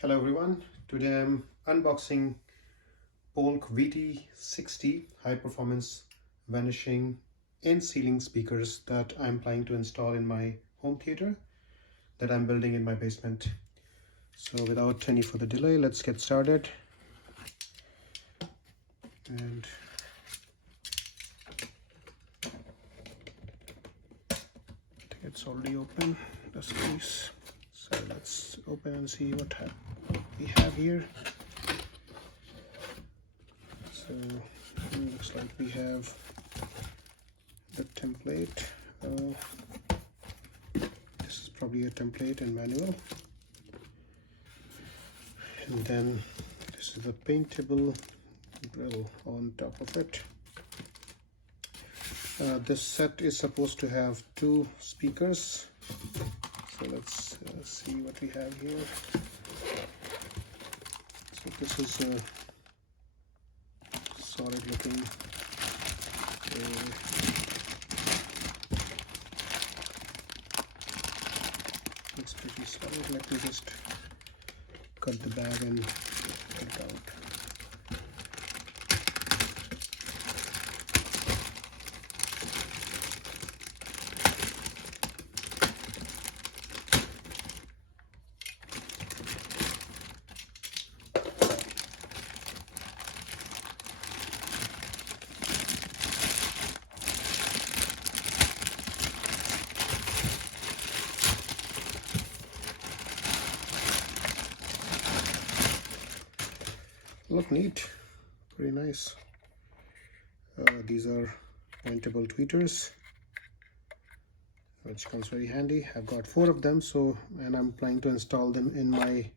Hello everyone, today I'm unboxing Polk VT60 high performance vanishing in ceiling speakers that I'm planning to install in my home theater that I'm building in my basement. So without any further delay, let's get started. And I think it's already open, this case. So let's open and see what we have here. So it looks like we have the template. This is probably a template and manual. And then this is the paintable grill on top of it. This set is supposed to have 2 speakers. So let's see what we have here. So this is a solid looking looks pretty solid. Let me just cut the bag and get it out. Look neat, pretty nice. These are pointable tweeters, which comes very handy. I've got 4 of them, and I'm planning to install them in my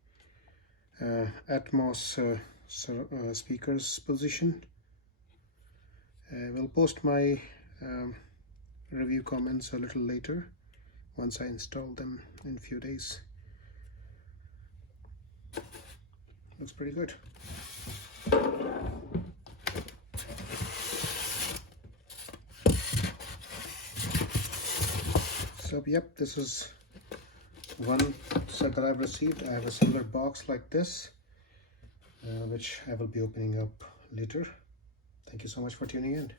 Atmos speakers position. We'll post my review comments a little later once I install them in a few days. Looks pretty good. So yep, this is one set that I've received. I have a similar box like this, which I will be opening up later. Thank you so much for tuning in.